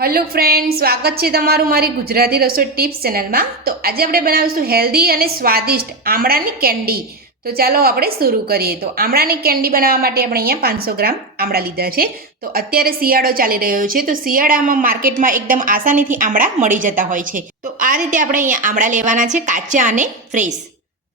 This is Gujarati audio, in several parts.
હેલો ફ્રેન્ડ સ્વાગત છે તમારું મારી ગુજરાતી રસોઈ ટિપ્સ ચેનલમાં તો આજે આપણે બનાવીશું હેલ્ધી અને સ્વાદિષ્ટ આમળાની કેન્ડી તો ચાલો આપણે શરૂ કરીએ. તો આમળાની કેન્ડી બનાવવા માટે આપણે અહીંયા પાંચસો ગ્રામ આમળા લીધા છે. તો અત્યારે શિયાળો ચાલી રહ્યો છે. તો શિયાળામાં માર્કેટમાં એકદમ આસાનીથી આમળા મળી જતા હોય છે. તો આ રીતે આપણે અહીંયા આમળા લેવાના છે કાચા અને ફ્રેશ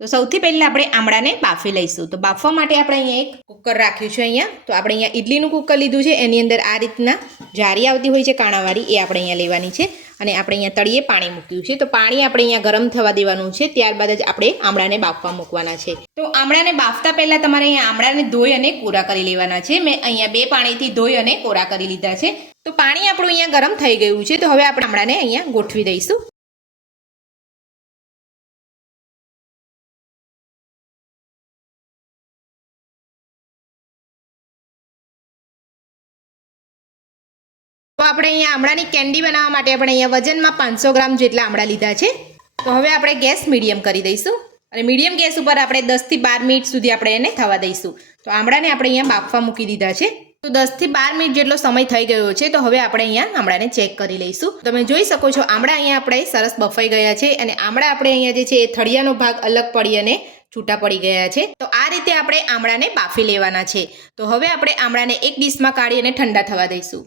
તો સૌથી પહેલાં આપણે આમળાને બાફી લઈશું. તો બાફવા માટે આપણે અહીંયા એક કુકર રાખ્યું છે અહીંયા. તો આપણે અહીંયા ઇડલીનું કુકર લીધું છે. એની અંદર આ રીતના જારી આવતી હોય છે કાણાવાળી. એ આપણે અહીંયા લેવાની છે. અને આપણે અહીંયા તળીએ પાણી મૂક્યું છે. તો પાણી આપણે અહીંયા ગરમ થવા દેવાનું છે. ત્યારબાદ જ આપણે આમળાને બાફવા મૂકવાના છે. તો આમળાને બાફતા પહેલાં તમારે અહીંયા આમળાને ધોઈ અને કોરા કરી લેવાના છે. મેં અહીંયા બે પાણીથી ધોઈ અને કોરા કરી લીધા છે. તો પાણી આપણું અહીંયા ગરમ થઈ ગયું છે. તો હવે આપણે આમળાને અહીંયા ગોઠવી દઈશું. તો આપણે અહીંયા આમળાની કેન્ડી બનાવવા માટે આપણે અહીંયા વજનમાં પાંચસો ગ્રામ જેટલા આમળા લીધા છે. તો હવે આપણે ગેસ મીડિયમ કરી દઈશું. અને મીડિયમ ગેસ ઉપર આપણે દસથી બાર મિનિટ સુધી આપણે એને થવા દઈશું. તો આમળાને આપણે અહીંયા બાફવા મૂકી દીધા છે. તો દસથી બાર મિનિટ જેટલો સમય થઈ ગયો છે, તો હવે આપણે અહીંયા આમળાને ચેક કરી લઈશું. તમે જોઈ શકો છો, આમળા અહીંયા આપણે સરસ બફાઈ ગયા છે અને આમળા આપણે અહીંયા જે છે એ થળિયાનો ભાગ અલગ પડી અને છૂટા પડી ગયા છે. તો આ રીતે આપણે આમળાને બાફી લેવાના છે. તો હવે આપણે આમળાને એક ડીશમાં કાઢી અને ઠંડા થવા દઈશું.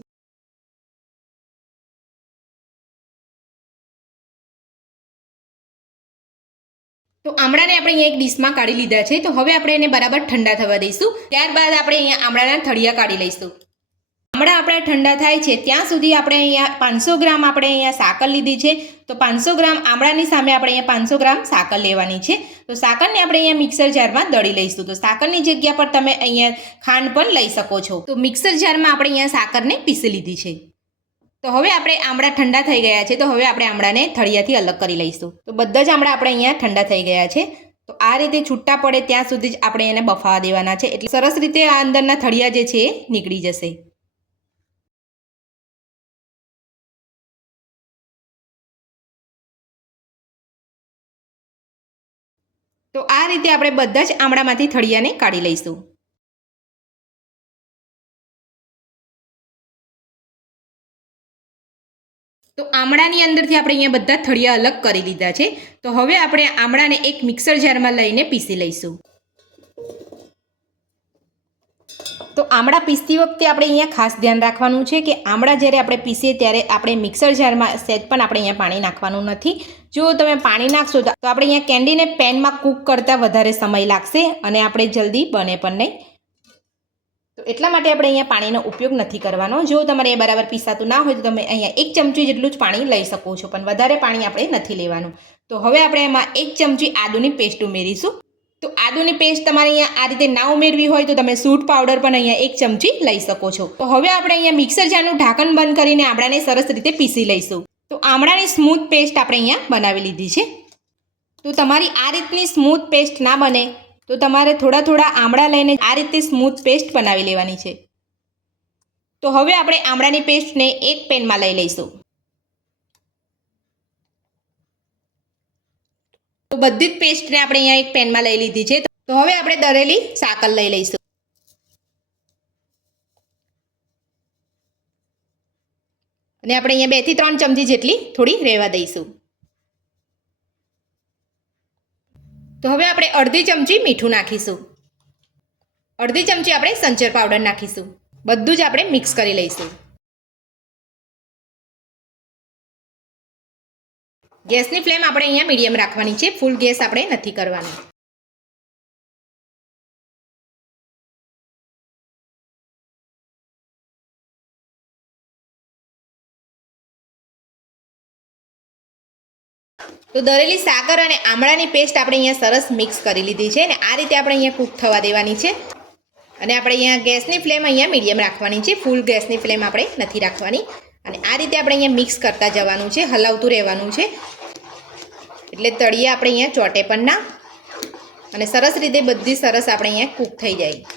તો આમળાને આપણે અહીંયા એક ડીશમાં કાઢી લીધા છે. તો હવે આપણે એને બરાબર ઠંડા થવા દઈશું. ત્યારબાદ આપણે અહીંયા આમળાના થળિયા કાઢી લઈશું. આમળા આપણા ઠંડા થાય છે. ત્યાં સુધી આપણે અહીંયા પાંચસો ગ્રામ આપણે અહીંયા સાકર લીધી છે. તો પાંચસો ગ્રામ આમળાની સામે આપણે અહીંયા પાંચસો ગ્રામ સાકર લેવાની છે. તો સાકરને આપણે અહીંયા મિક્સર જારમાં દળી લઈશું. તો સાકરની જગ્યા પર તમે અહીંયા ખાંડ પણ લઈ શકો છો. તો મિક્સર જારમાં આપણે અહીંયા સાકરને પીસી લીધી છે. તો હવે આપણે આમળા ઠંડા થઈ ગયા છે, તો હવે આપણે આમળાને થળિયાથી અલગ કરી લઈશું. તો બધા જ આમળા આપણે અહીંયા ઠંડા થઈ ગયા છે. તો આ રીતે છૂટા પડે ત્યાં સુધી જ આપણે એને બફાવા દેવાના છે, એટલે સરસ રીતે આ અંદરના થળિયા જે છે નીકળી જશે. તો આ રીતે આપણે બધા જ આમળામાંથી થળિયાને કાઢી લઈશું. આમળાની અંદરથી આપણે અહીંયા બધા થળિયા અલગ કરી લીધા છે. તો હવે આપણે આમળાને એક મિક્સર જારમાં લઈને પીસી લઈશું. તો આમળા પીસતી વખતે આપણે અહીંયા ખાસ ધ્યાન રાખવાનું છે કે આમળા જ્યારે આપણે પીસીએ ત્યારે આપણે મિક્સર જારમાં સેજ પણ આપણે અહીંયા પાણી નાખવાનું નથી. જો તમે પાણી નાખશો તો આપણે અહીંયા કેન્ડીને પેનમાં કૂક કરતાં વધારે સમય લાગશે અને આપણે જલ્દી બને પણ નહીં. એટલા માટે આપણે અહીંયા પાણીનો ઉપયોગ નથી કરવાનો. જો તમારે એ બરાબર પીસાતું ના હોય તો તમે અહીંયા એક ચમચી જેટલું જ પાણી લઈ શકો છો, પણ વધારે પાણી આપણે નથી લેવાનું. તો હવે આપણે એમાં એક ચમચી આદુની પેસ્ટ ઉમેરીશું. તો આદુની પેસ્ટ તમારે અહીંયા આ રીતે ના ઉમેરવી હોય તો તમે સૂટ પાવડર પણ અહીંયા એક ચમચી લઈ શકો છો. તો હવે આપણે અહીંયા મિક્સર જારનું ઢાંકણ બંધ કરીને આમળાને સરસ રીતે પીસી લઈશું. તો આમળાની સ્મૂથ પેસ્ટ આપણે અહીંયા બનાવી લીધી છે. તો તમારી આ રીતની સ્મૂથ પેસ્ટ ના બને તો તમારે થોડા થોડા આમળા લઈને આ રીતે સ્મૂથ પેસ્ટ બનાવી લેવાની છે. તો હવે આપણે આમળાની પેસ્ટને એક પેનમાં લઈ લઈશું. તો બધી જ પેસ્ટને આપણે અહીંયા એક પેનમાં લઈ લીધી છે. તો હવે આપણે દરેલી સાકર લઈ લઈશું. અને આપણે અહીંયા બેથી ત્રણ ચમચી જેટલી થોડી રહેવા દઈશું. તો હવે આપણે અડધી ચમચી મીઠું નાખીશું. અડધી ચમચી આપણે સંચર પાવડર નાખીશું. બધું જ આપણે મિક્સ કરી લઈશું. ગેસની ફ્લેમ આપણે અહીંયા મીડિયમ રાખવાની છે. ફૂલ ગેસ આપણે નથી કરવાનો. તો દરેલી સાકર અને આમળાની પેસ્ટ આપણે અહીંયા સરસ મિક્સ કરી લીધી છે અને આ રીતે આપણે અહીંયા કૂક થવા દેવાની છે. અને આપણે અહીંયા ગેસની ફ્લેમ અહીંયા મીડિયમ રાખવાની છે. ફૂલ ગેસની ફ્લેમ આપણે નથી રાખવાની. અને આ રીતે આપણે અહીંયા મિક્સ કરતા જવાનું છે. હલાવતું રહેવાનું છે. એટલે તળિયા આપણે અહીંયા ચોટે પણ ના. અને સરસ રીતે બધી સરસ આપણે અહીંયા કૂક થઈ જાય.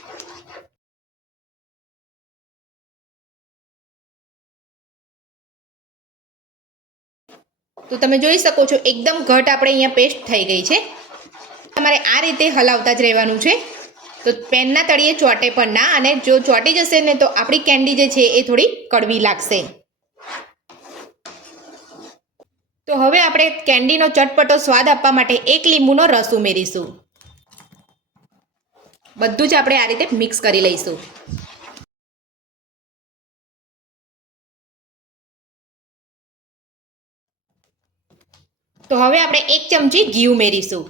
તો તમે જોઈ શકો છો, એકદમ ઘટ આપણે અહીંયા પેસ્ટ થઈ ગઈ છે. તમારે આ રીતે હલાવતા જ રહેવાનું છે. તો પેનના તળિયે ચોટે પણ ના, અને જો ચોંટી જશે ને તો આપણી કેન્ડી જે છે એ થોડી કડવી લાગશે. તો હવે આપણે કેન્ડીનો ચટપટો સ્વાદ આપવા માટે એક લીંબુનો રસ ઉમેરીશું. બધું જ આપણે આ રીતે મિક્સ કરી લઈશું. તો હવે આપણે એક ચમચી ઘી ઉમેરીશું.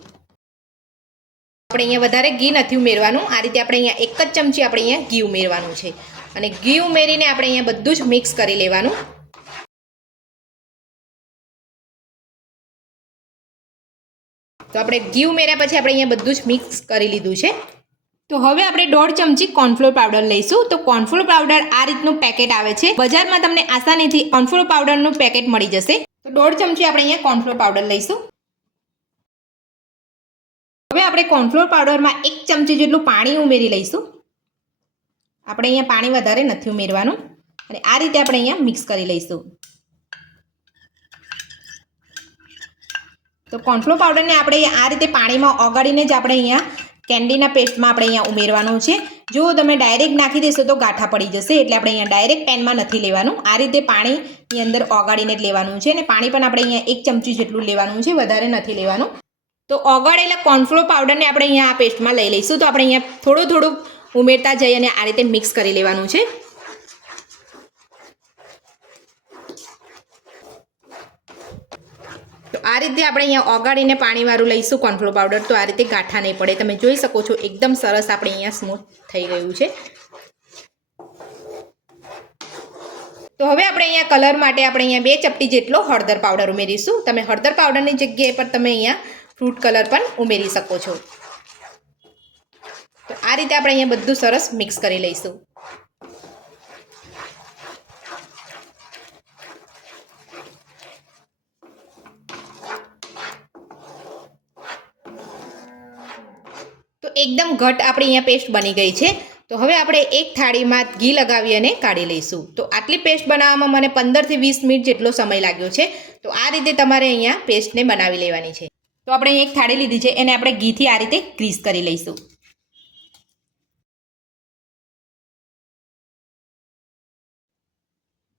આપણે અહીંયા વધારે ઘી નથી ઉમેરવાનું. આ રીતે આપણે અહીંયા એક જ ચમચી આપણે અહીંયા ઘી ઉમેરવાનું છે. અને ઘી ઉમેરીને આપણે અહીંયા બધું જ મિક્સ કરી લેવાનું. તો આપણે ઘી ઉમેર્યા પછી આપણે અહીંયા બધું જ મિક્સ કરી લીધું છે. તો હવે આપણે દોઢ ચમચી કોર્નફ્લોર પાવડર લઈશું. તો કોર્નફ્લોર પાવડર આ રીતનું પેકેટ આવે છે. બજારમાં તમને આસાનીથી કોર્નફ્લોર પાવડરનું પેકેટ મળી જશે. તો દોઢ ચમચી આપણે અહીંયા કોર્નફ્લોર પાવડર લઈશું. હવે આપણે કોર્નફ્લોર પાવડરમાં એક ચમચી જેટલું પાણી ઉમેરી લઈશું. આપણે અહીંયા પાણી વધારે નથી ઉમેરવાનું. અને આ રીતે આપણે અહીંયા મિક્સ કરી લઈશું. તો કોર્નફ્લોર પાવડરને આપણે આ રીતે પાણીમાં ઓગાળીને જ આપણે અહીંયા કેન્ડીના પેસ્ટમાં આપણે અહીંયા ઉમેરવાનું છે. જો તમે ડાયરેક્ટ નાખી દેશો તો ગાંઠા પડી જશે એટલે આપણે અહીંયા ડાયરેક્ટ પેનમાં નથી લેવાનું. આ રીતે પાણીની અંદર ઓગાળીને જ લેવાનું છે અને પાણી પણ આપણે અહીંયા એક ચમચી જેટલું લેવાનું છે, વધારે નથી લેવાનું. તો ઓગાળેલા કોર્નફ્લોર પાવડરને આપણે અહીંયા આ પેસ્ટમાં લઈ લઈશું. તો આપણે અહીંયા થોડું થોડું ઉમેરતા જઈ અને આ રીતે મિક્સ કરી લેવાનું છે. તો આ રીતે આપણે અહીંયા ઓગાળીને પાણીવાળું લઈશું કોર્નફ્લો પાવડર. તો આ રીતે ગાંઠા નહીં પડે. તમે જોઈ શકો છો, એકદમ સરસ આપણે અહીંયા સ્મૂથ થઈ ગયું છે. તો હવે આપણે અહીંયા કલર માટે આપણે અહીંયા બે ચપટી જેટલો હળદર પાવડર ઉમેરીશું. તમે હળદર પાવડરની જગ્યાએ પર તમે અહીંયા ફ્રૂટ કલર પણ ઉમેરી શકો છો. તો આ રીતે આપણે અહીંયા બધું સરસ મિક્સ કરી લઈશું. એકદમ ઘટ આપણી અહીંયા પેસ્ટ બની ગઈ છે. તો હવે આપણે એક થાળીમાં ઘી લગાવી અને કાઢી લઈશું. તો આટલી પેસ્ટ બનાવવામાં મને પંદરથી વીસ મિનિટ જેટલો સમય લાગ્યો છે. તો આ રીતે તમારે અહીંયા પેસ્ટને બનાવી લેવાની છે. તો આપણે એક થાળી લીધી છે. એને આપણે ઘીથી આ રીતે ગ્રીસ કરી લઈશું.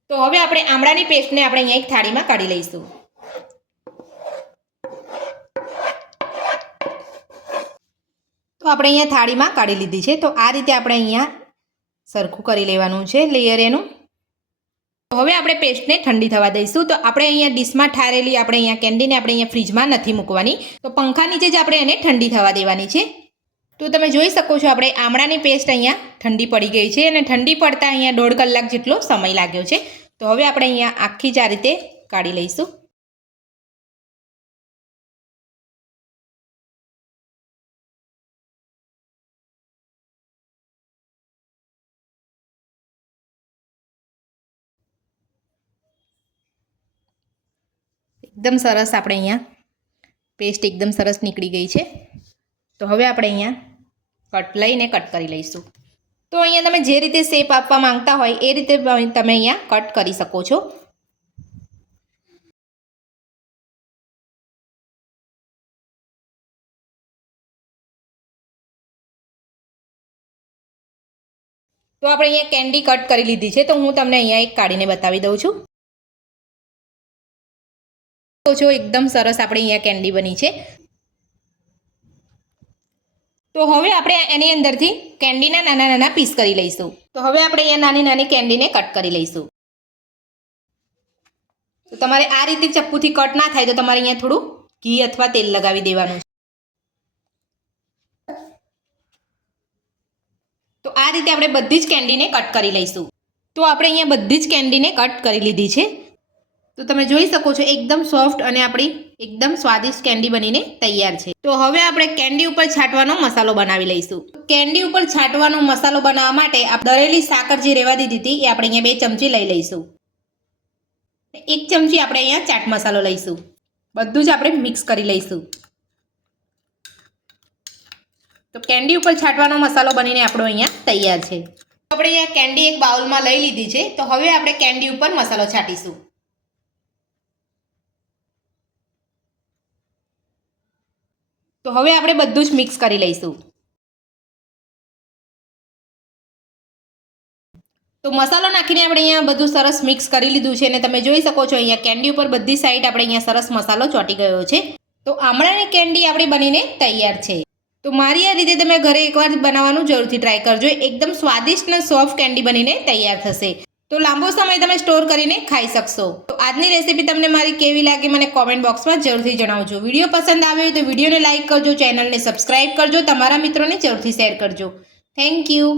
તો હવે આપણે આમળાની પેસ્ટને આપણે અહીંયા એક થાળીમાં કાઢી લઈશું. તો આપણે અહીંયા થાળીમાં કાઢી લીધી છે. તો આ રીતે આપણે અહીંયા સરખું કરી લેવાનું છે લેયર એનું. હવે આપણે પેસ્ટને ઠંડી થવા દઈશું. તો આપણે અહીંયા ડીશમાં ઠારેલી, આપણે અહીંયા કેન્ડીને આપણે અહીંયા ફ્રીજમાં નથી મૂકવાની. તો પંખા નીચે જ આપણે એને ઠંડી થવા દેવાની છે. તો તમે જોઈ શકો છો આપણે આમળાની પેસ્ટ અહીંયા ઠંડી પડી ગઈ છે અને ઠંડી પડતા અહીંયા દોઢ કલાક જેટલો સમય લાગ્યો છે. તો હવે આપણે અહીંયા આખી જ રીતે કાઢી લઈશું. એકદમ સરસ આપણે અહીંયા પેસ્ટ એકદમ સરસ નીકળી ગઈ છે. તો હવે આપણે અહીંયા કટ લઈને કટ કરી લઈશું. તો અહીંયા તમે જે રીતે શેપ આપવા માંગતા હોય એ રીતે તમે અહીંયા કટ કરી શકો છો. તો આપણે અહીંયા કેન્ડી કટ કરી લીધી છે. તો હું તમને અહીંયા એક કાઢીને બતાવી દઉં છું. છો એકદમ સરસ આપણે અહીંયા કેન્ડી બની છે. તો હવે આપણે એની અંદરથી કેન્ડીના નાના નાના પીસ કરી લઈશું. તો હવે આપણે અહીંયા નાની નાની કેન્ડીને કટ કરી લઈશું. તો તમારે આ રીતે ચપ્પુથી કટ ના થાય તો તમારે અહીંયા થોડું ઘી અથવા તેલ લગાવી દેવાનું છે. તો આ રીતે આપણે બધી જ કેન્ડીને કટ કરી લઈશું. તો આપણે અહીંયા બધી જ કેન્ડીને કટ કરી લીધી છે. તો તમે જોઈ શકો છો, એકદમ સોફ્ટ અને આપણી એકદમ સ્વાદિષ્ટ કેન્ડી બનીને તૈયાર છે. તો હવે આપણે કેન્ડી ઉપર છાંટવાનો મસાલો બનાવી લઈશું. કેન્ડી ઉપર છાંટવાનો મસાલો બનાવવા માટે દરેલી સાકર જે રેવા દીધી હતી, એ આપણે અહીંયા બે ચમચી લઈ લઈશું. એક ચમચી આપણે અહીંયા ચાટ મસાલો લઈશું. બધું જ આપણે મિક્સ કરી લઈશું. તો કેન્ડી ઉપર છાંટવાનો મસાલો બનીને આપણો અહીંયા તૈયાર છે. આપણે અહીંયા કેન્ડી એક બાઉલમાં લઈ લીધી છે. તો હવે આપણે કેન્ડી ઉપર મસાલો છાંટીશું. તો હવે આપણે બધું જ મિક્સ કરી લઈશું. તો મસાલો નાખીને આપણે અહીંયા બધું સરસ મિક્સ કરી લીધું છે અને તમે જોઈ શકો છો અહીંયા કેન્ડી ઉપર બધી સાઈડ આપણે અહીંયા સરસ મસાલો ચોંટી ગયો છે. તો આમળાની કેન્ડી આપણી બનીને તૈયાર છે. તો મારી આ રીતે તમે ઘરે એકવાર બનાવવાનું જરૂરથી ટ્રાય કરજો. એકદમ સ્વાદિષ્ટ અને સોફ્ટ કેન્ડી બનીને તૈયાર થશે. તો લાંબો સમય તમે સ્ટોર કરીને ખાઈ શકશો. તો આજની રેસીપી તમને મારી કેવી લાગી મને કોમેન્ટ બોક્સમાં જરૂરથી જણાવજો. વીડિયો પસંદ આવ્યો હોય તો વિડીયોને લાઇક કરજો ચેનલને સબસ્ક્રાઇબ કરજો, તમારા મિત્રોને જરૂરથી શેર કરજો. Thank you